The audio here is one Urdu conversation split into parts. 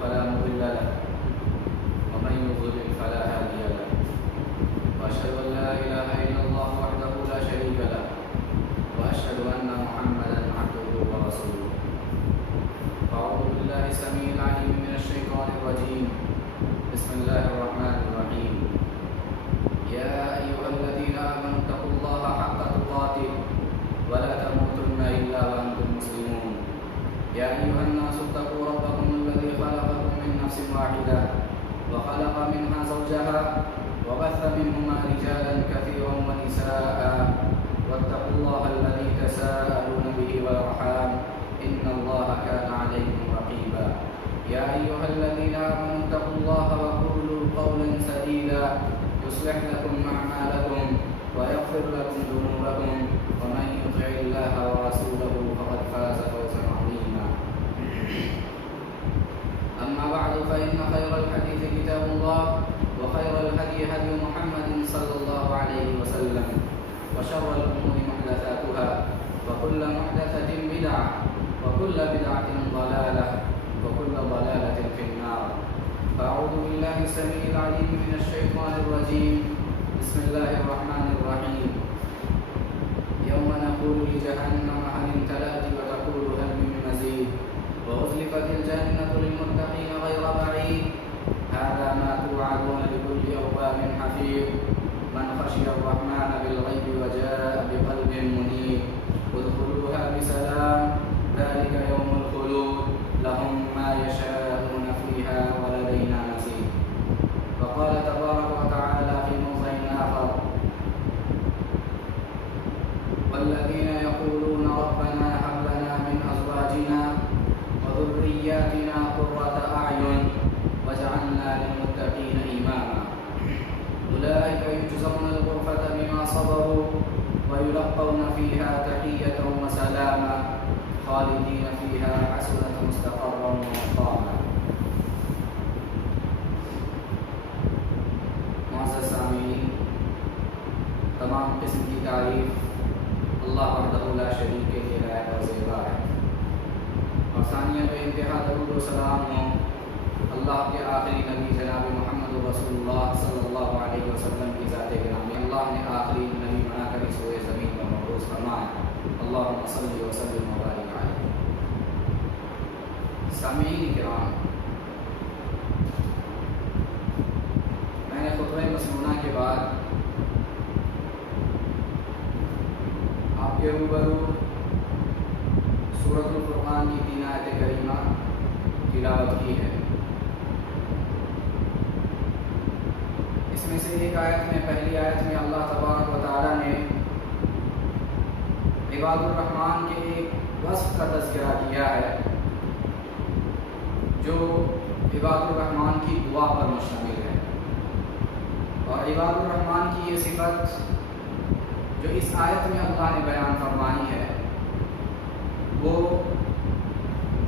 فلا مضل له ومن يضلل فلا هادي له وأشهد أن لا إله إلا الله وحده لا شريك له وأشهد أن محمدا عبده ورسوله. أعوذ بالله السميع العليم من الشيطان الرجيم. بسم الله الرحمن الرحيم. يا أيها الذين آمنوا اتقوا الله حق تقاته ولا تموتن إلا وأنتم مسلمون. يا أيها الناس اتقوا ربكم الذي خلقكم من نفس واحدة وخلق منها زوجها وبث منهما رجالا كثيرا ونساء واتقوا الله الذي تساءلون به والأرحام إن الله كان عليكم رقيبا. يا أيها الذين آمنوا اتقوا الله وقولوا قولا سديدا يصلح لكم أعمالكم ويغفر لكم ذنوبكم ومن يطع الله ورسوله فقد فاز فوزا عظيما. أما بعد فإن خير الحديث كتاب الله وخير الهدي هدي محمد صلى الله عليه وسلم وشر الأمور محدثاتها وكل محدثة بدعة وكل بدعة ضلالة وكل ضلالة في النار. فأعوذ بالله السميع العليم من الشيطان الرجيم. بسم الله الرحمن الرحيم. يوم نقول لجهنم هل امتلأت وتقول هل من مزيد وأزلفت الجنة للمتقين غير بعيد هذا ما توعدون لكل أواب حفيظ من خشي الرحمن بالغيب وجاء بقلب منيب ادخلوها بسلام ذلك يوم الخلود لهم ما يشاءون فيها ولدينا مزيد. وقال تبارك وتعالى في موضع آخر والذين يقولون ربنا هب لنا من أزواجنا وذرياتنا قرة أعين واجعلنا للمتقين إماما أولئك يجزون الغرفة بما صبروا ويلقون فيها تحية وسلاما خالدين فيها حسنة مستقرا ومقاما. معزز سامعین، تمام قسم کی تعریف اللہ وحدہ لا شریک کے لیے لائق اور زیبا ہے، اور ثانیہ بے انتہا درود و سلام ہوں اللہ کے آخری نبی جناب محمد رسول اللہ صلی اللہ علیہ وسلم کی ذات گرامی. اللہ نے آخری نبی بنا کر اس روئے زمین پر مبعوث فرمایا. اللہم صلی وسلم وبارک علیہ. سامعین کرام، میں نے خطبہ مسنونہ کے بعد آپ کے روبرو سورۃ الفرقان کی 3 آیت کریمہ تلاوت کی ہے. اس میں سے ایک آیت میں، پہلی آیت میں اللہ تبارک و تعالیٰ نے عباد الرحمن کے ایک وصف کا تذکرہ کیا ہے جو عباد الرحمن کی دعا پر مشتمل ہے. اور عباد الرحمن کی یہ صفت جو اس آیت میں اللہ نے بیان فرمائی ہے وہ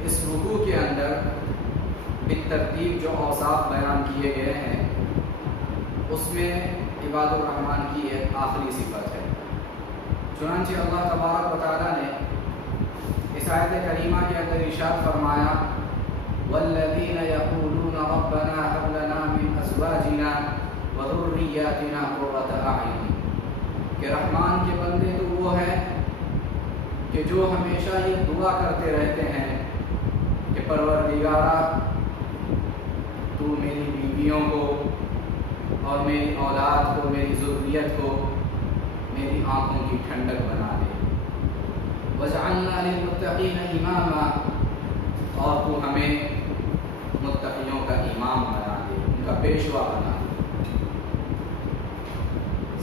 اس رکوع کے اندر بالترتیب جو اوصاف بیان کیے گئے ہیں اس میں عباد الرحمن کی ایک آخری صفت ہے. چنانچہ اللہ تبارک و تعالیٰ نے اس آیت کریمہ کے اندر ارشاد فرمایا والذین یقولون ربنا هب لنا من ازواجنا وذریاتنا قرۃ اعین، کہ رحمان کے بندے تو وہ ہیں کہ جو ہمیشہ یہ دعا کرتے رہتے ہیں کہ پروردگارا تو میری بیویوں کو اور میری اولاد کو، میری ذریت کو میری آنکھوں کی ٹھنڈک بنا دے. وَجَعَلْنَا لِلْمُتَّقِينَ إِمَامًا، اور تو ہمیں متقیوں کا امام بنا دے، ان کا پیشوا بنا دے.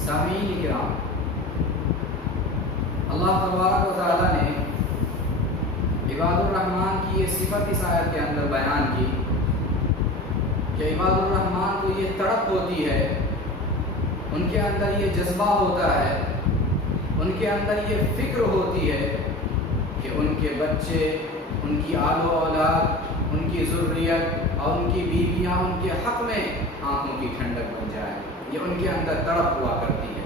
سامعین کرام، اللہ تبارک و تعالیٰ نے عباد الرحمن کی یہ صفت اس آیت کے اندر بیان کی کہ عباد الرحمن کو یہ تڑپ ہوتی ہے، ان کے اندر یہ جذبہ ہوتا ہے، ان کے اندر یہ فکر ہوتی ہے کہ ان کے بچے، ان کی آل و اولاد، ان کی ذریت اور ان کی بیویاں ان کے حق میں آنکھوں کی ٹھنڈک بن جائے. یہ ان کے اندر تڑپ ہوا کرتی ہے،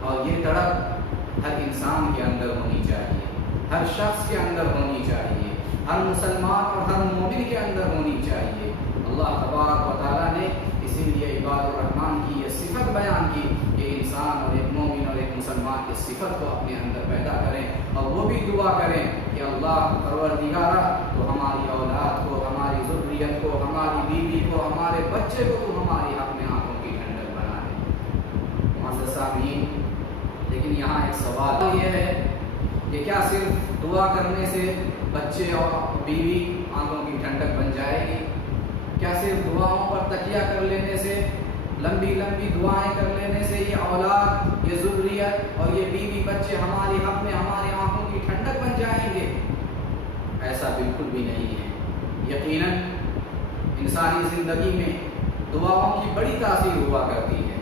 اور یہ تڑپ ہر انسان کے اندر ہونی چاہیے، ہر شخص کے اندر ہونی چاہیے، ہر مسلمان اور ہر مومن کے اندر ہونی چاہیے. اللہ تبارک و تعالیٰ نے اسی لیے عباد الرحمن کی یہ صفت بیان کی کہ انسان اور ایک مومن اور ایک مسلمان کی صفت کو اپنے اندر پیدا کریں اور وہ بھی دعا کریں کہ اللہ پروردگارہ تو ہماری اولاد کو، ہماری ذریت کو، ہماری بیوی کو، ہمارے بچے کو تو ہماری اپنے آنکھوں کی ٹھنڈک بنا دے۔ معزز سامعین، لیکن یہاں ایک سوال یہ ہے کہ کیا صرف دعا کرنے سے بچے اور بیوی آنکھوں کی ٹھنڈک بن جائے گی؟ کیا صرف دعاؤں پر تکیہ کر لینے سے، لمبی لمبی دعائیں کر لینے سے یہ اولاد، یہ ذریت اور یہ بیوی بچے ہماری حق میں ہماری آنکھوں کی ٹھنڈک بن جائیں گے؟ ایسا بالکل بھی نہیں ہے۔ یقیناً انسانی زندگی میں دعاؤں کی بڑی تاثیر ہوا کرتی ہے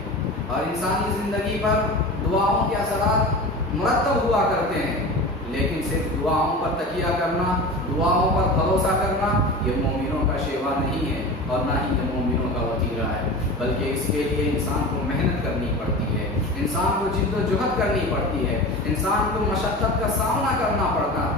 اور انسانی زندگی پر دعاؤں کے اثرات مرتب ہوا کرتے ہیں، لیکن صرف دعاؤں پر تکیہ کرنا، دعاؤں پر بھروسہ کرنا یہ مومنوں کا شیوا نہیں ہے اور نہ ہی یہ مومنوں کا وتیرہ ہے، بلکہ اس کے لیے انسان کو محنت کرنی پڑتی ہے، انسان کو جد و جہد کرنی پڑتی ہے، انسان کو مشقت کا سامنا کرنا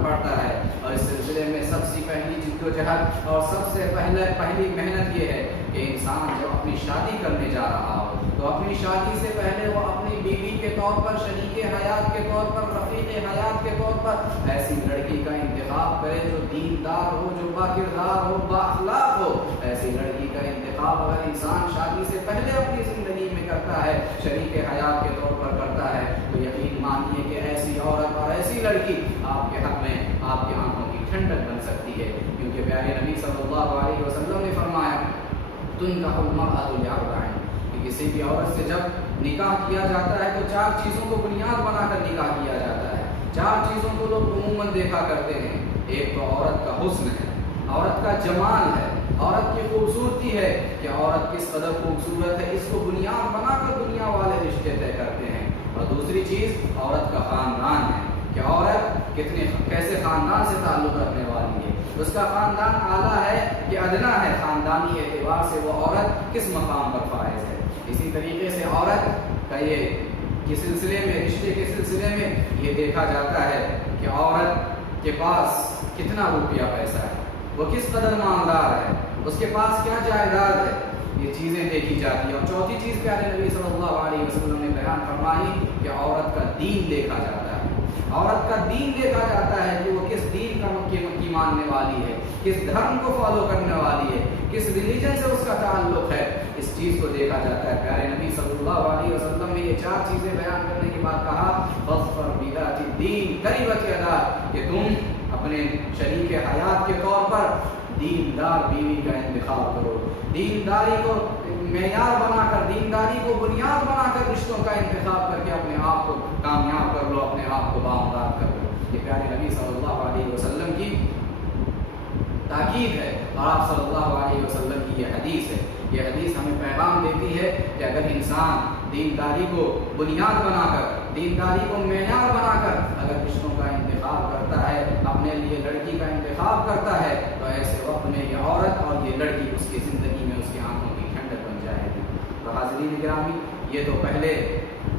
پڑتا ہے۔ اور اس سلسلے میں سب سے پہلی جد و جہد اور سب سے پہلی محنت یہ ہے کہ انسان جب اپنی شادی کرنے جا رہا ہو تو اپنی شادی سے پہلے وہ اپنی بیوی کے طور پر، شریک حیات کے طور پر، رفیق حیات کے طور پر ایسی لڑکی کا انتخاب کرے جو دیندار ہو، جو باکردار ہو، بااخلاق ہو۔ ایسی لڑکی کا انتخاب اگر انسان شادی سے پہلے اپنی زندگی میں کرتا ہے، شریک حیات کے طور پر کرتا ہے، تو یقین مانیے کہ ایسی عورت اور ایسی لڑکی آپ کے حق میں آپ کی آنکھوں کی ٹھنڈک بن سکتی ہے، کیونکہ پیارے نبی صلی اللہ علیہ وسلم نے فرمایا تنکح المرأة لأربع، کہ کسی بھی عورت سے جب نکاح کیا جاتا ہے تو 4 چیزوں کو بنیاد بنا کر نکاح کیا جاتا ہے۔ 4 چیزوں کو لوگ عموماً دیکھا کرتے ہیں۔ ایک تو عورت کا حسن ہے، عورت کا جمال ہے، عورت کی خوبصورتی ہے کہ عورت کس قدر خوبصورت ہے، اس کو بنیاد بنا کر دنیا والے رشتے طے کرتے ہیں۔ اور دوسری چیز عورت کا خاندان ہے کہ عورت کیسے خاندان سے تعلق رکھنے والی ہے، اس کا خاندان اعلیٰ ہے کہ ادنا ہے، خاندانی اعتبار سے وہ عورت کس مقام پر فائز ہے۔ اسی طریقے سے عورت کا یہ کے سلسلے میں، رشتے کے سلسلے میں یہ دیکھا جاتا ہے کہ عورت کے پاس کتنا روپیہ پیسہ ہے، وہ کس قدر مالدار ہے، اس کے پاس کیا جائیداد ہے، یہ چیزیں دیکھی جاتی ہیں۔ اور چوتھی چیز پیارے نبی صلی اللہ علیہ وسلم نے بیان فرمائی کہ عورت کا دین دیکھا جاتا ہے، عورت کا دین دیکھا جاتا ہے کہ وہ کس دین کا کی ماننے والی ہے، کس دھرم کو فالو کرنے والی ہے، کس ریلیجن سے اس کا تعلق ہے، اس چیز کو دیکھا جاتا ہے۔ پیارے نبی صلی اللہ علیہ وسلم نے یہ 4 چیزیں بیان کرنے کے بعد کہا فاظفر بذات الدین تربت یداک، کہ تم اپنے شریک حیات کے طور پر دیندار بیوی کا انتخاب کرو، دینداری کو معیار بنا کر، دینداری کو بنیاد بنا کر رشتوں کا انتخاب کر کے اپنے آپ کو کامیاب کر لو، اپنے آپ کو بااولاد کر لو۔ یہ پیارے نبی صلی اللہ علیہ وسلم کی تاکید ہے اور آپ صلی اللہ علیہ وسلم کی یہ حدیث ہے۔ یہ حدیث ہمیں پیغام دیتی ہے کہ اگر انسان دینداری کو بنیاد بنا کر، دینداری کو معیار بنا کر اگر رشتوں کا انتخاب کرتا ہے، اپنے لیے لڑکی کا انتخاب کرتا ہے، تو ایسے وقت میں یہ عورت اور یہ لڑکی اس کی زندگی میں اس کی آنکھوں کی ٹھنڈک بن جائے گی۔ تو حاضرین گرامی، یہ تو پہلے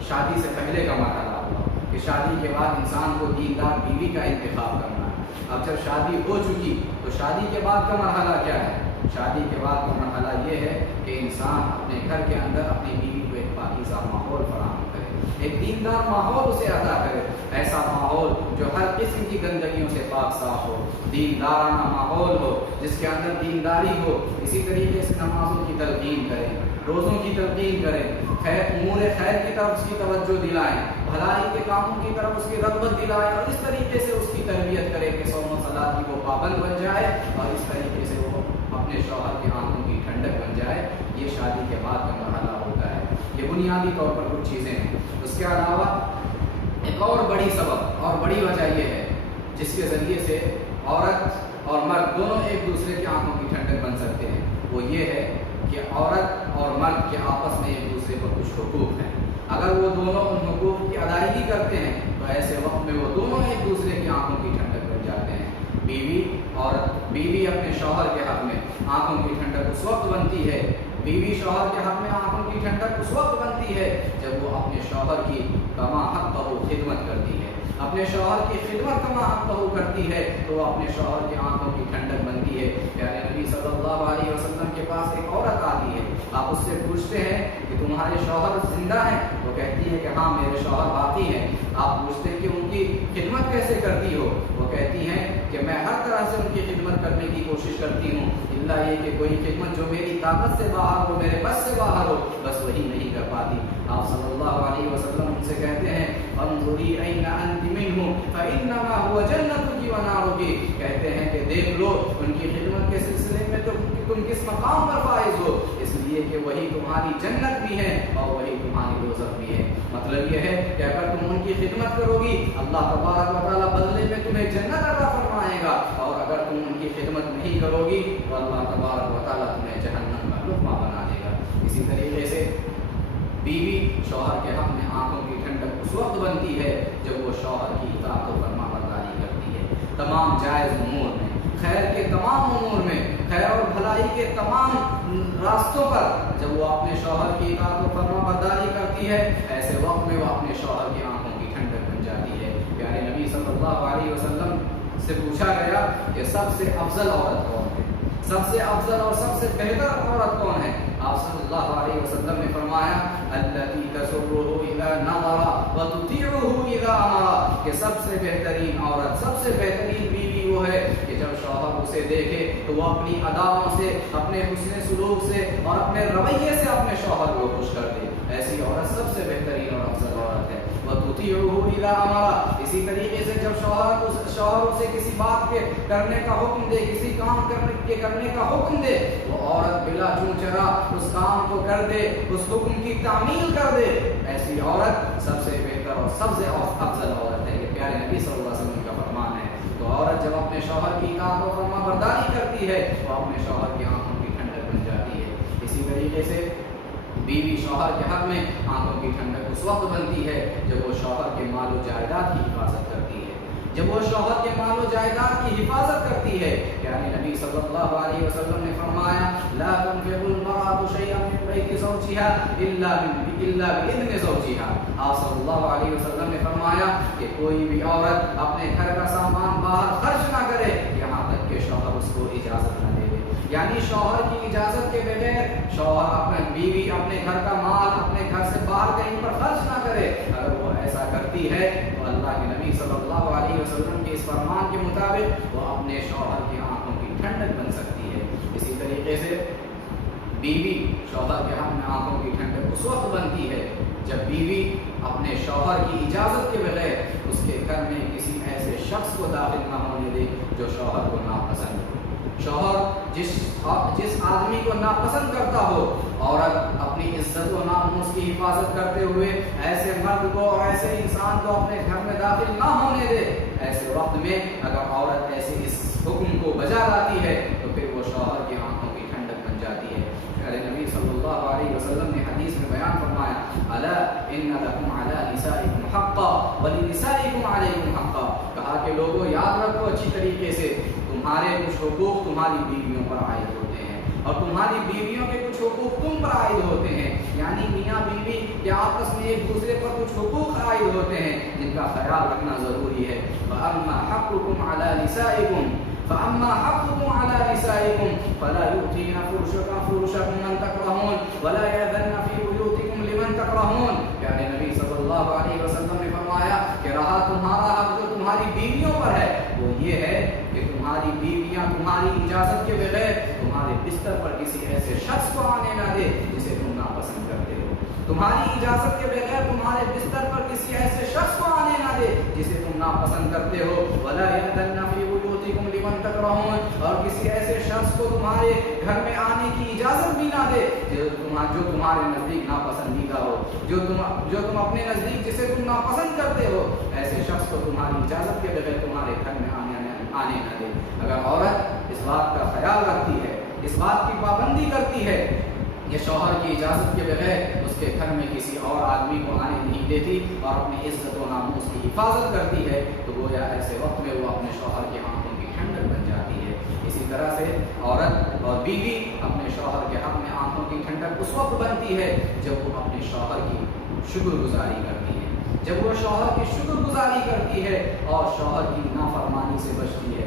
شادی سے پہلے کا مرحلہ ہوا کہ شادی کے بعد انسان کو دیندار بیوی کا انتخاب کرنا ہے۔ اب جب شادی ہو چکی تو شادی کے بعد کا مرحلہ کیا ہے؟ شادی کے بعد کا مرحلہ یہ ہے کہ انسان اپنے گھر کے اندر اپنی بیوی کو ایک پاکیزہ ماحول فراہم کرے، ایک دیندار ماحول اسے عطا کرے، ایسا ماحول جو ہر قسم کی گندگیوں سے پاک صاف ہو، دیندارانہ ماحول ہو جس کے اندر دینداری ہو۔ اسی طریقے سے نمازوں کی تلقین کریں، روزوں کی تلقین کریں، امور خیر کی طرف اس کی توجہ دلائیں، بھلائی کے کاموں کی طرف اس کی رغبت دلائیں، اور اس طریقے سے اس کی تربیت کریں کہ صوم و صلاۃ کی وہ پابند بن جائے اور اس طریقے سے وہ اپنے شوہر کی آنکھوں کی ٹھنڈک بن جائے۔ یہ شادی کے بعد کا مرحلہ ہوتا ہے۔ یہ بنیادی طور پر کچھ چیزیں ہیں۔ اس کے علاوہ ایک اور بڑی سبب اور بڑی وجہ یہ ہے جس کے ذریعے سے عورت اور مرد دونوں ایک دوسرے کی آنکھوں کی ٹھنڈک بن سکتے ہیں، وہ یہ ہے کہ عورت اور مرد کے آپس میں ایک دوسرے پر کچھ حقوق ہیں۔ اگر وہ دونوں ان حقوق کی ادائیگی کرتے ہیں تو ایسے وقت میں وہ دونوں ایک دوسرے کی آنکھوں کی ٹھنڈک بن جاتے ہیں۔ بیوی اپنے شوہر کے حق میں آنکھوں کی ٹھنڈک اس وقت بنتی ہے، بیوی شوہر کے حق میں آنکھوں کی ٹھنڈک اس وقت بنتی ہے جب وہ اپنے شوہر کی کما حق خدمت کرتی ہے، اپنے شوہر کی خدمت کما حق کرتی ہے تو وہ اپنے شوہر کی آنکھوں کی ٹھنڈک بنتی ہے۔ پیارے نبی صلی اللہ علیہ وسلم کے پاس آپ اس سے پوچھتے ہیں کہ تمہارے شوہر زندہ ہیں؟ وہ کہتی ہے کہ ہاں میرے شوہر باقی ہیں۔ آپ پوچھتے ہیں کہ ان کی خدمت کیسے کرتی ہو؟ وہ کہتی ہیں کہ میں ہر طرح سے ان کی خدمت کرنے کی کوشش کرتی ہوں، الا یہ کہ کوئی خدمت جو میری طاقت سے باہر ہو، میرے بس سے باہر ہو، بس وہی نہیں کر پاتی۔ آپ صلی اللہ علیہ وسلم ان سے کہتے ہیں انظری این انت منہ فانما هو جنتک ونارک، کہتے ہیں کہ دیکھ لو ان کی خدمت کے سلسلے میں تو تم کس مقام پر فائز ہو، اس لیے کہ وہی تمہاری جنت بھی ہے اور وہی تمہاری دوزخ بھی ہے۔ مطلب یہ ہے کہ اگر تم ان کی خدمت کرو گی اللہ تبارک و تعالیٰ بدلے میں تمہیں جنت عطا فرمائے گا، اور اگر تم ان کی خدمت نہیں کرو گی تو اللہ تبارک و تعالیٰ تمہیں جہنم کا لقمہ بنا دے گا۔ اسی طریقے سے بیوی شوہر کے حق میں آنکھوں کی ٹھنڈک اس وقت بنتی ہے جب وہ شوہر کی اطاعت و فرما برداری کرتی ہے، تمام جائز امور میں، خیر کے تمام امور میں، خیر اور بھلائی کے تمام راستوں پر جب وہ اپنے شوہر کی اطاعت و فرما برداری کرتی ہے، ایسے وقت میں وہ اپنے شوہر کی آنکھوں کی ٹھنڈک بن جاتی ہے۔ پیارے نبی صلی اللہ علیہ وسلم سے پوچھا گیا کہ سب سے افضل عورت کون ہے، سب سے افضل اور سب سے بہتر عورت کون ہے؟ آپ صلی اللہ علیہ وسلم نے فرمایا التی تسرہ اذا نظر وتطیعہ اذا امر، کہ سب سے بہترین عورت، سب سے بہترین بیوی وہ ہے کہ جب شوہر اسے دیکھے تو وہ اپنی اداؤں سے، اپنے حسن سلوک سے اور اپنے رویے سے اپنے شوہر کو خوش کر دے، ایسی عورت سب سے بہترین اور افضل عورت ہے۔ وتطیعہ اذا امر، اسی طریقے سے جب شوہر اسے کسی بات کے کرنے کا حکم دے، کسی کام کرنے کا حکم دے، وہ عورت بلا چون چرا اس کام کو کر دے، اس حکم کی تعمیل کر دے، ایسی عورت سب سے بہتر اور سب سے افضل عورت ہے۔ یہ پیارے نبی صلی اللہ علیہ وسلم کا فرمان ہے۔ تو عورت جب اپنے شوہر کی اطاعت و فرما برداری کرتی ہے وہ اپنے شوہر کی آنکھوں کی ٹھنڈک بن جاتی ہے۔ اسی طریقے سے بیوی شوہر کے حق میں آنکھوں کی ٹھنڈک اس وقت بنتی ہے جب وہ شوہر کے مال و جائیداد کی حفاظت کرتی ہے، جب وہ شوہر کے مال و جائیداد کی حفاظت کرتی ہے۔ یعنی نبی صلی اللہ علیہ وسلم نے فرمایا لا تنفق المرأة شيئا من بيت زوجها الا بإذن زوجها۔ آپ صلی اللہ علیہ وسلم نے فرمایا کہ کوئی بھی عورت اپنے گھر کا سامان باہر خرچ نہ کرے یہاں تک کہ شوہر اس کو اجازت نہ دے دے، یعنی شوہر کی اجازت کے بغیر شوہر اپنے بیوی اپنے گھر کا مال اپنے گھر سے باہر کہیں پر خرچ نہ کرے۔ اگر وہ ایسا کرتی ہے تو اللہ کے نبی صلی اللہ علیہ وسلم کے اس فرمان کے مطابق وہ اپنے شوہر کی آنکھوں کی ٹھنڈک بن سکتی ہے۔ اسی طریقے سے بیوی شوہر کے حق میں آنکھوں کی ٹھنڈک اس وقت بنتی ہے جب بیوی اپنے شوہر کی اجازت کے بغیر اس کے گھر میں کسی ایسے شخص کو داخل نہ ہونے دے جو شوہر کو ناپسند ہو۔ شوہر جس آدمی کو ناپسند کرتا ہو، عورت اپنی عزت و ناموس کی حفاظت کرتے ہوئے ایسے مرد کو اور ایسے انسان کو اپنے گھر میں داخل نہ ہونے دے۔ ایسے وقت میں اگر عورت ایسے اس حکم کو بجا لاتی ہے تو پھر وہ شوہر کی آنکھوں کی ٹھنڈک بن جاتی ہے۔ پیارے نبی صلی اللہ علیہ وسلم نے حدیث میں بیان فرمایا الا ان لکم علی نسائکم حقا ولنسائکم علیکم حقا، کہا کہ لوگوں یاد رکھو اچھی طریقے سے تمہارے کچھ حقوق تمہاری بیویوں پر عائد ہوتے ہیں اور تمہاری بیویوں کے کچھ حقوق تم پر عائد ہوتے ہیں، یعنی میاں بیوی کے آپس میں ایک دوسرے پر کچھ حقوق عائد ہوتے ہیں جن کا خیال رکھنا ضروری ہے۔ فَأَمَّا حَقُّكُمْ عَلَى نِسَائِكُمْ فَأَمَّا حَقُّكُمْ عَلَى نِسَائِكُمْ فَلَا يُؤْتِينَ فُرُوشَكُمْ مَنْ تَكْرَهُونَ وَلَا يَأْذَنَّ فِي بُيُوتِكُمْ لِمَنْ تَكْرَهُونَ۔ پیارے نبی صلی اللہ علیہ وسلم نے فرمایا کہ رہا تمہارا حق جو تمہاری بیویوں پر ہے وہ یہ ہے کہ تمہاری بیویاں تمہاری اجازت کے بغیر تمہارے بستر پر کسی ایسے شخص کو آنے نہ دے جسے تم ناپسند کرتے ہو، تمہاری اجازت کے بغیر تمہارے بستر پر کسی ایسے شخص کو آنے نہ دے جسے تم ناپسند کرتے ہو۔ وَلَا يَأْذَنَّ فِي بُيُوتِكُمْ لِمَنْ تَكْرَهُونَ، اور کسی ایسے شخص کو تمہارے گھر میں آنے کی اجازت بھی نہ دے جو تمہارے نزدیک ناپسندیدہ ہو، جو تم اپنے نزدیک جسے تم ناپسند کرتے ہو، ایسے شخص کو تمہاری اجازت کے بغیر تمہارے گھر میں آنے نہ دے۔ اگر عورت اس بات کا خیال رکھتی ہے، اس بات کی پابندی کرتی ہے کہ شوہر کی اجازت کے بغیر اس کے گھر میں کسی اور آدمی کو آنے نہیں دیتی اور اپنی عزت و ناموس کی حفاظت کرتی ہے تو گویا ایسے وقت میں وہ اپنے شوہر کی آنکھوں کی ٹھنڈک بن جاتی ہے۔ اسی طرح سے عورت اور بیوی اپنے شوہر کے حق میں آنکھوں کی ٹھنڈک اس وقت بنتی ہے جب وہ اپنے شوہر کی شکر گزاری کرتی ہے، جب وہ شوہر کی شکر گزاری کرتی ہے اور شوہر کی نافرمانی سے بچتی ہے،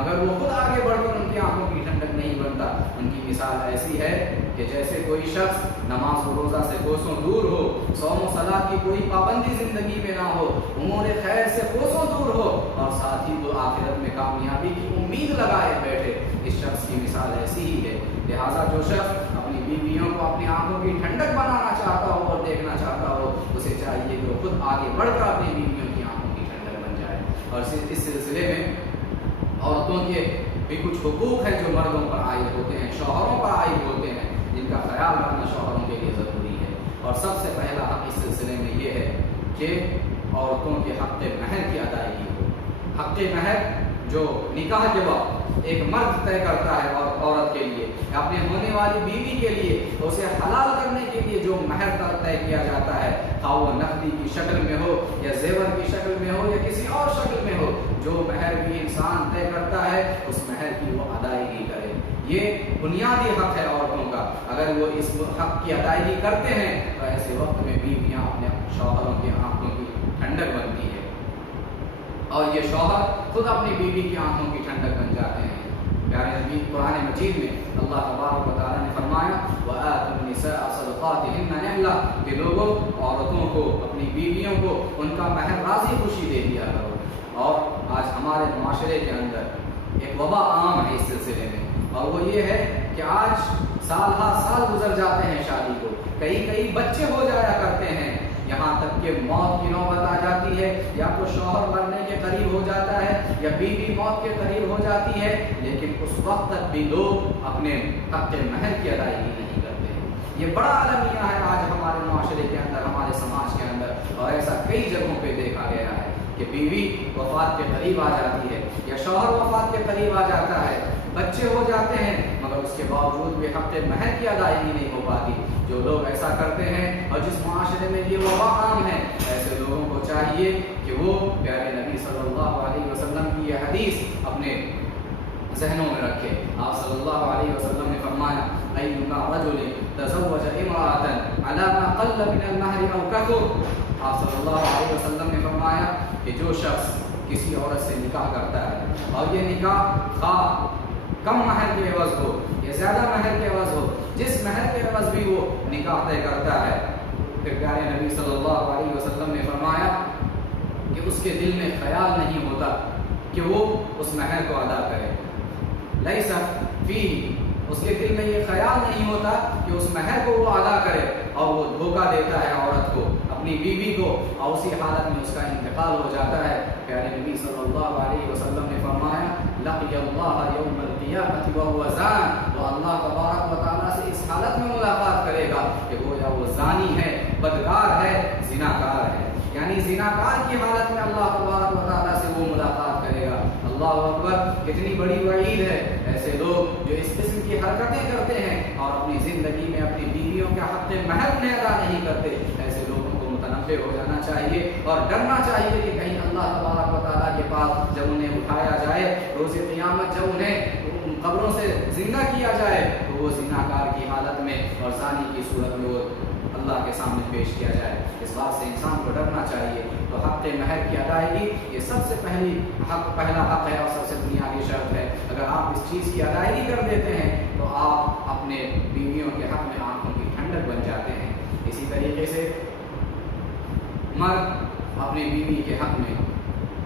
مگر وہ خود آگے بڑھ کر ان کی آنکھوں کی ٹھنڈک نہیں بنتا۔ ان کی مثال ایسی ہے کہ جیسے کوئی شخص نماز و روزہ سے کوسوں دور ہو، صوم و صلاۃ کی کوئی پابندی زندگی میں نہ ہو، امور خیر سے کوسوں دور ہو، اور ساتھ ہی وہ آخرت میں کامیابی کی امید لگائے بیٹھے، اس شخص کی مثال ایسی ہی ہے۔ لہٰذا جو شخص اپنی بیویوں کو اپنی آنکھوں کی ٹھنڈک بنانا چاہتا ہو اور دیکھنا چاہتا ہو، اسے چاہیے کہ وہ خود آگے بڑھ کر اپنی بیویوں کی آنکھوں کی ٹھنڈک بن جائے۔ اور اس سلسلے میں عورتوں کے بھی کچھ حقوق ہیں جو مردوں پر عائد ہوتے ہیں، شوہروں پر عائد ہوتے ہیں، جن کا خیال رکھنا شوہروں کے لیے ضروری ہے۔ اور سب سے پہلا حق اس سلسلے میں یہ ہے کہ عورتوں کے حق مہر کی ادائیگی ہو۔ حق مہر جو نکاح کے وقت ایک مرد طے کرتا ہے اور عورت کے لیے، اپنے ہونے والی بیوی کے لیے، اسے حلال کرنے کے لیے جو مہر طے کیا جاتا ہے، خواہ وہ نقدی کی شکل میں ہو یا زیور کی شکل میں ہو یا کسی اور شکل میں ہو، جو مہر بھی انسان طے کرتا ہے اس مہر کی وہ ادائیگی کرے۔ یہ بنیادی حق ہے عورتوں کا۔ اگر وہ اس حق کی ادائیگی کرتے ہیں تو ایسے وقت میں بیویاں اپنے شوہروں کی آنکھوں کی ٹھنڈک بنتی ہے، اور یہ شوہر خود اپنی بیوی کی آنکھوں کی ٹھنڈک بن جاتے ہیں۔ پیارے نبی قرآن مجید میں اللہ تبارک و تعالیٰ نے فرمایا وَآتُوا النِّسَاءَ صَدُقَاتِهِنَّ نِحْلَةً کہ لوگوں عورتوں کو، اپنی بیویوں کو ان کا مہر راضی خوشی دے دیا کرو۔ اور آج ہمارے معاشرے کے اندر ایک وبا عام ہے اس سلسلے میں، اور وہ یہ ہے کہ آج سال ہر سال گزر جاتے ہیں شادی کو، کئی بچے ہو جایا کرتے ہیں، یہاں تک کہ موت کی نوبت آ جاتی ہے، یا تو شوہر مرنے کے قریب ہو جاتا ہے یا بیوی موت کے قریب ہو جاتی ہے، لیکن اس وقت تک بھی لوگ اپنے حق مہر کی ادائیگی نہیں کرتے ہیں۔ یہ بڑا المیہ ہے آج ہمارے معاشرے کے اندر، ہمارے سماج کے اندر، اور ایسا کئی جگہوں پہ دیکھا گیا ہے کہ بیوی وفات کے قریب آ جاتی ہے یا شوہر وفات کے قریب آ جاتا ہے، بچے ہو جاتے ہیں، مگر اس کے باوجود بھی حق مہر کی ادائیگی نہیں ہو پاتی۔ جو لوگ ایسا کرتے ہیں اور جس معاشرے میں یہ وبا عام ہے، ایسے لوگوں کو چاہیے کہ وہ پیارے نبی صلی اللہ علیہ وسلم کی یہ حدیث اپنے ذہنوں میں رکھے۔ آپ صلی اللہ علیہ وسلم نے فرمایا ایما رجل تزوج امرأة على ما قل من المہر او کثر۔ آپ صلی اللہ علیہ وسلم نے فرمایا کہ جو شخص کسی عورت سے نکاح کرتا ہے اور یہ نکاح خواہ کم مہر کے عوض ہو یا زیادہ مہر کے عوض ہو، جس مہر کے عوض بھی وہ نکاح طے کرتا ہے، پھر پیارے نبی صلی اللہ علیہ وسلم نے فرمایا کہ اس کے دل میں خیال نہیں ہوتا کہ وہ اس مہر کو ادا کرے، لیس فیہ، اس کے دل میں یہ خیال نہیں ہوتا کہ اس مہر کو وہ ادا کرے، اور وہ دھوکہ دیتا ہے عورت کو، اپنی بیوی کو، اور اسی حالت میں اس کا انتقال ہو جاتا ہے۔ پیارے نبی صلی اللہ علیہ وسلم نے فرمایا لقی اللہ یوم القیامۃ وہو زان، وہ اللہ تبارک و تعالیٰ سے اس حالت میں ملاقات کرے گا کہ گویا وہ زانی ہے، بدکار ہے، زناکار ہے، یعنی زناکار کی حالت میں اللہ تبارک و تعالیٰ سے وہ ملاقات کرے گا۔ اللہ اکبر، کتنی بڑی وعید ہے۔ ایسے لوگ جو اس قسم کی حرکتیں کرتے ہیں اور اپنی زندگی میں اپنی بیویوں کے حق مہر انہیں ادا نہیں کرتے، ایسے لوگوں کو متنبہ ہو جانا چاہیے اور ڈرنا چاہیے کہ کہیں اللہ تبارک و تعالیٰ کے پاس جب انہیں اٹھایا جائے، روز قیامت جب انہیں قبروں سے زندہ کیا جائے، تو وہ زناکار کی حالت میں اور زانی کی صورت میں وہ اللہ کے سامنے پیش کیا جائے۔ اس بات سے انسان کو ڈرنا چاہیے۔ تو حق مہر کی ادائیگی یہ سب سے پہلا حق ہے اور سب سے بنیادی شرط ہے۔ اگر آپ اس چیز کی ادائیگی کر دیتے ہیں تو آپ اپنے بیویوں کے حق میں آنکھوں کی ٹھنڈک بن جاتے ہیں۔ اسی طریقے سے مرد اپنی بیوی کے حق میں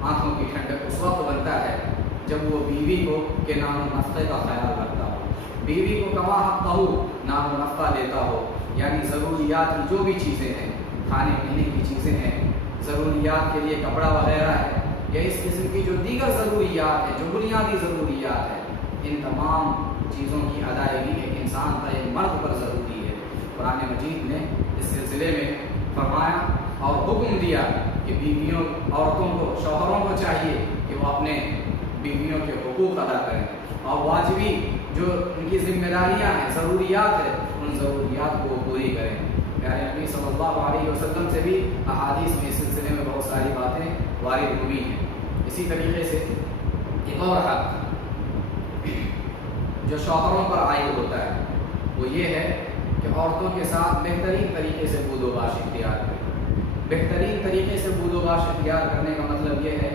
آنکھوں کی ٹھنڈک اس وقت بنتا ہے جب وہ بیوی کو کے نام و نفقے کا خیال رکھتا ہو، بیوی کو کما حق ہو نام و نفقہ دیتا ہو، یعنی ضروریات کی جو بھی چیزیں ہیں، کھانے پینے کی چیزیں ہیں، ضروریات کے لیے کپڑا وغیرہ ہے، یا اس قسم کی جو دیگر ضروریات ہیں، جو بنیادی ضروریات ہیں، ان تمام چیزوں کی ادائیگی ایک انسان پر، ایک مرد پر ضروری ہے۔ قرآن مجید نے اس سلسلے میں فرمایا اور حکم دیا کہ بیویوں، عورتوں کو، شوہروں کو چاہیے کہ وہ اپنے بیویوں کے حقوق ادا کریں، اور واجبی جو ان کی ذمہ داریاں ہیں، ضروریات ہیں، ان ضروریات کو پوری کریں۔ پیارے نبی صلی اللہ علیہ وسلم سے بھی احادیث میں اس سلسلے میں بہت ساری باتیں وارد ہوئی ہیں۔ اسی طریقے سے ایک اور حق جو شوہروں پر عائد ہوتا ہے وہ یہ ہے کہ عورتوں کے ساتھ بہترین طریقے سے بود و باش اختیار کریں۔ بہترین طریقے سے بود و باش اختیار کرنے کا مطلب یہ ہے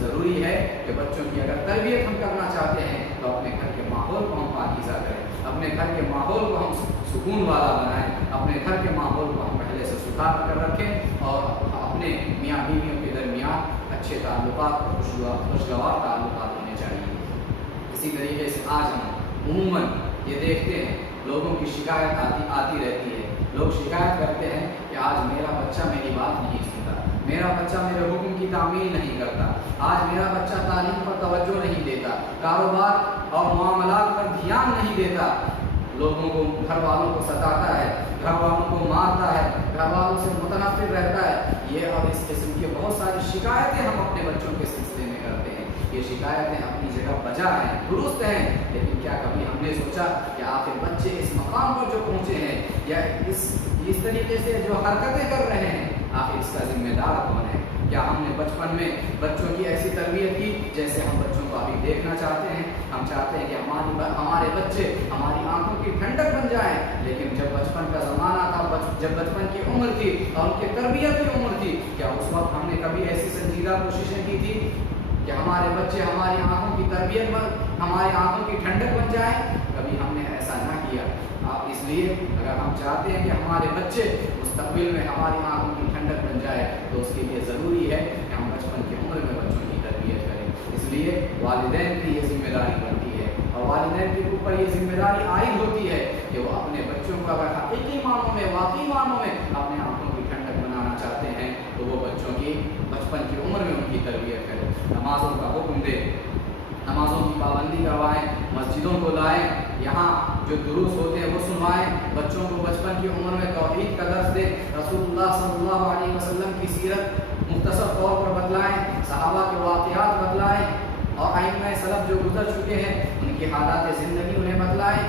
ضروری ہے کہ بچوں کی اگر تربیت ہم کرنا چاہتے ہیں تو اپنے گھر کے ماحول کو ہم پاکیزہ کریں، اپنے گھر کے ماحول کو ہم سکون والا بنائیں، اپنے گھر کے ماحول کو ہم پہلے سے سدھار کر رکھیں اور اپنے میاں بیویوں کے درمیان اچھے تعلقات اور خوشگوار تعلقات ہونے چاہیے۔ اسی طریقے سے آج ہم عموماً یہ دیکھتے ہیں لوگوں کی شکایت آتی رہتی ہے، لوگ شکایت کرتے ہیں کہ آج میرا بچہ میری بات نہیں سنتا، میرا بچہ میرے حکم کی تعمیل نہیں کرتا، آج میرا بچہ تعلیم پر توجہ نہیں دیتا، کاروبار اور معاملات پر دھیان نہیں دیتا، لوگوں کو گھر والوں کو ستاتا ہے، گھر والوں کو مارتا ہے، گھر والوں سے متنفر رہتا ہے۔ یہ اور اس قسم کی بہت ساری شکایتیں ہم اپنے بچوں کے سلسلے میں کرتے ہیں۔ یہ شکایتیں اپنی جگہ بجا ہیں، درست ہیں، لیکن کیا کبھی ہم نے سوچا کہ آخر بچے اس مقام پر جو پہنچے ہیں یا اس طریقے سے جو حرکتیں کر رہے ہیں، آخر اس کا ذمہ دار کون ہے؟ کیا ہم نے بچپن میں بچوں کی ایسی تربیت کی جیسے ہم بچوں کو ابھی دیکھنا چاہتے ہیں؟ ہم چاہتے ہیں کہ ہمارے بچے ہماری آنکھوں کی ٹھنڈک بن جائیں، لیکن جب بچپن کا زمانہ تھا، جب بچپن کی عمر تھی اور ان کی تربیت کی عمر تھی، کیا اس وقت ہم نے کبھی ایسی سنجیدہ کوششیں کی تھی کہ ہمارے بچے ہماری آنکھوں کی تربیت پر ہماری آنکھوں کی ٹھنڈک بن جائیں؟ کبھی ہم نے ایسا نہ کیا۔ اس لیے اگر ہم چاہتے ہیں کہ ہمارے بچے مستقبل میں ہماری آنکھوں کی ٹھنڈک بن جائے تو اس کے لیے ضروری ہے کہ ہم بچپن کی عمر میں بچوں کی تربیت کریں۔ اس لیے والدین کی یہ ذمہ داری بنتی ہے اور والدین کے اوپر یہ ذمہ داری عائد ہوتی ہے کہ وہ اپنے بچوں کو اگر حقیقی معنوں میں، واقعی معنوں میں اپنے آنکھوں کی ٹھنڈک بنانا چاہتے ہیں تو وہ بچوں کی بچپن کی عمر میں ان کی تربیت کریں، نمازوں کا حکم دے، نمازوں کی پابندی کروائیں، مسجدوں کو لائیں، یہاں جو دروس ہوتے ہیں وہ سنوائیں، بچوں کو بچپن کی عمر میں توحید کا درس دیں، رسول اللہ صلی اللہ علیہ وسلم کی سیرت مختصر طور پر بتلائیں، صحابہ کے واقعات بتلائیں اور ائمہ سلف جو گزر چکے ہیں ان کی حالات زندگی انہیں بتلائیں۔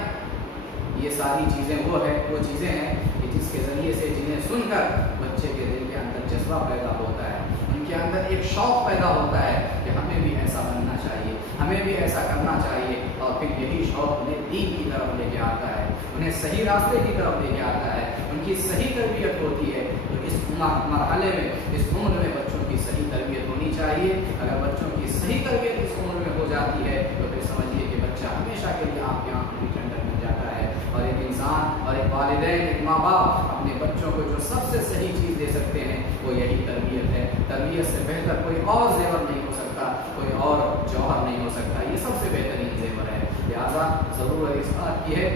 یہ ساری چیزیں وہ چیزیں ہیں کہ جس کے ذریعے سے جنہیں سن کر بچے کے دل کے اندر جذبہ پیدا ہوتا ہے، ان کے اندر ایک شوق پیدا ہوتا ہے کہ ہمیں بھی ایسا بننا چاہیے، ہمیں بھی ایسا کرنا چاہیے، اور پھر یہی شوق انہیں دین کی طرف لے کے آتا ہے، انہیں صحیح راستے کی طرف لے کے آتا ہے، ان کی صحیح تربیت ہوتی ہے۔ تو اس مرحلے میں، اس عمر میں بچوں کی صحیح تربیت ہونی چاہیے۔ اگر بچوں کی صحیح تربیت اس عمر میں ہو جاتی ہے تو پھر سمجھیے کہ بچہ ہمیشہ کے لیے آپ کی آنکھوں کی ٹھنڈک بن جاتا ہے، اور ایک انسان اور ایک والدین، ایک ماں باپ اپنے بچوں کو جو سب سے صحیح چیز دے سکتے ہیں وہ یہی تربیت ہے۔ تربیت سے بہتر کوئی اور زیور نہیں ہو سکتا، کوئی اور جوہر نہیں ہو سکتا، یہ سب سے بہترین زیور ہے۔ لہٰذا ضرورت اس بات کی ہے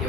کہ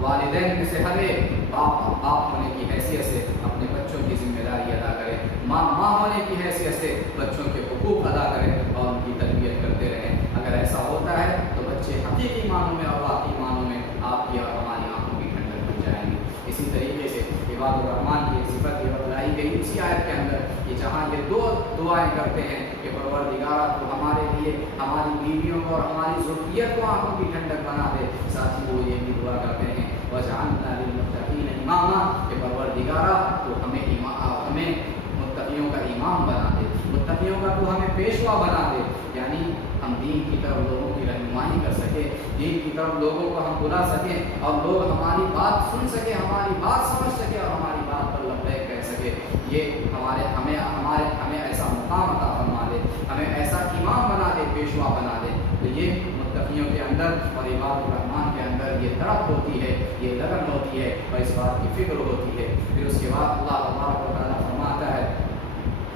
والدین میں سے ہر ایک باپ ہونے کی حیثیت سے اپنے بچوں کی ذمہ داری ادا کرے، ماں ہونے کی حیثیت سے بچوں کے حقوق ادا کرے اور ان کی تربیت کرتے رہیں۔ اگر ایسا ہوتا ہے تو بچے حقیقی معنوں میں اور واقعی معنوں میں آپ کی اور ہماری آنکھوں کی ٹھنڈک بن جائیں گے۔ اسی طریقے سے عباد الرحمن کی ایک صفت یہ بتلائی گئی اسی آیت کے اندر کہ جہاں یہ دو دعائیں کرتے ہیں کہ پروردگار تو ہمارے لیے ہماری بیویوں کو اور ہماری ذریت کو آنکھوں کی ٹھنڈک بنا دے، ساتھ ہی وہ یہ بھی دعا کرتے ہیں وَجْعَلْنَا لِلْمُتَّقِينَ إِمَامًا کہ پروردگار تو ہمیں متقیوں کا امام بنا دے، متقیوں کا تو ہمیں پیشوا بنا دے، یعنی ہم دین کی طرف لوگوں کی رہنمائی کر سکیں، دین کی طرف لوگوں کو ہم بلا سکیں اور لوگ ہماری بات سن سکیں، ہماری بات سمجھ سکیں اور ہماری بات پر لبیک کہہ سکیں۔ یہ ہمیں ایسا مقام عطا فرما دے، ہمیں ایسا امام بنا دے، پیشوا بنا دے۔ تو یہ متقیوں کے اندر اور عباد الرحمن کے اندر یہ تڑپ ہوتی ہے، یہ لگن ہوتی ہے اور اس بات کی فکر ہوتی ہے۔ پھر اس کے بعد اللہ تبارک و تعالیٰ فرماتا ہے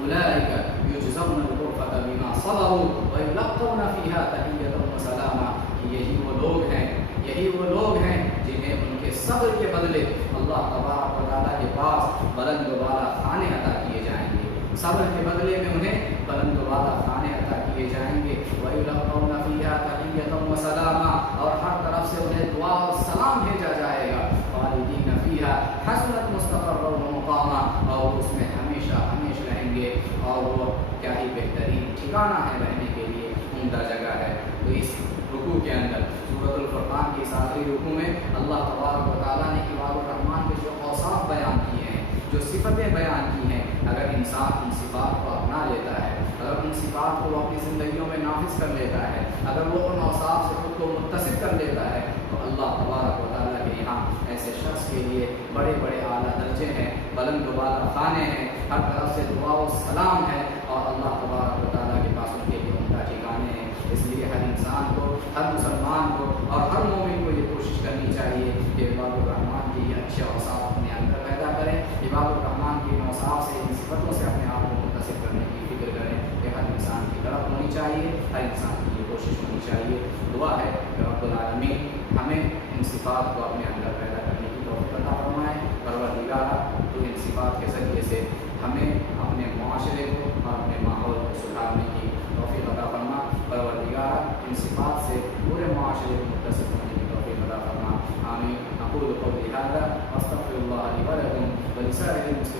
أولئك يجزون الغرفة بما صبروا ويلقون فيها تحية وسلاما کہ یہی وہ لوگ ہیں جنہیں ان کے صبر کے بدلے اللہ تبارک و تعالیٰ کے پاس بلند و بالا کھانے عطا کیے جائیں گے، صبر کے بدلے میں انہیں بلند و بالا کھانے عطا کیے جائیں گے۔ وَيُلَقَّوْنَ فِيهَا تَحِيَّةً وَسَلَامًا اور ہر طرف سے انہیں دعا اور سلام بھیجا جائے گا۔ خالدین فیہا حسنت مستقرا ومقاما اور اس میں ہمیشہ رہیں گے اور وہ کیا ہی بہترین ٹھکانہ ہے رہنے کے لیے، عمدہ جگہ ہے۔ تو اس رکوع کے اندر سورۃ الفرقان کی آخری رکوع میں اللہ تبارک و تعالیٰ نے عباد الرحمن کے جو اوصاف بیان کیے ہیں، جو صفتیں بیان کی ہیں، اگر انسان ان صفات کو اپنا لیتا ہے، اگر ان صفات کو اپنی زندگیوں میں نافذ کر لیتا ہے، اگر وہ ان اوصاف سے خود کو متصف کر لیتا ہے تو اللہ تبارک و تعالیٰ کے یہاں ایسے شخص کے لیے بڑے اعلیٰ درجے ہیں، بلند بلند و بالا خانے ہیں، ہر طرف سے دعا و سلام ہے، اور اللہ تبارک و تعالیٰ کے پاس ان کے لیے عمدہ ٹھکانے ہیں۔ اس لیے ہر انسان کو، ہر مسلمان کو اور ہر مومن کو یہ کوشش کرنی چاہیے کہ عباد الرحمن کی یہ اچھے اوصاف اپنے اندر پیدا کریں، عباد الرحمن کی ان اوصاف سے، ان صفتوں سے اپنے آپ کو متصف کرنے کی فکر کریں۔ یہ ہر انسان کی طرف ہونی چاہیے، ہر انسان کی یہ کوشش ہونی چاہیے۔ دعا ہے کہ رب العالمین ہمیں ان صفات کو اپنے اندر پیدا کرنے کی توفیق عطا فرمائے۔ پروردگارا تو ان صفات کے ذریعے سے ہمیں اپنے معاشرے کو اور اپنے ماحول کو سدھارنے کی توفیق عطا فرما۔ پروردگارا ان صفات سے پورے معاشرے کو متصف ہونے کی توفیق عطا فرما۔ آمین۔ اقول قولی ھذا واستغفر اللہ لی ولکم ولسائر المسلمین۔